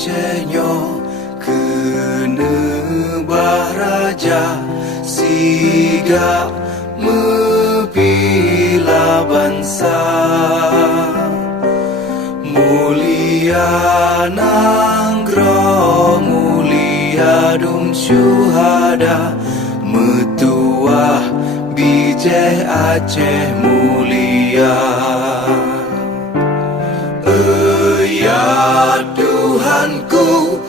Acehnya kena baraja siga mebila bangsa mulia nanggro mulia dum syuhada metuah bijeh Aceh mulia. Ya Tuhanku,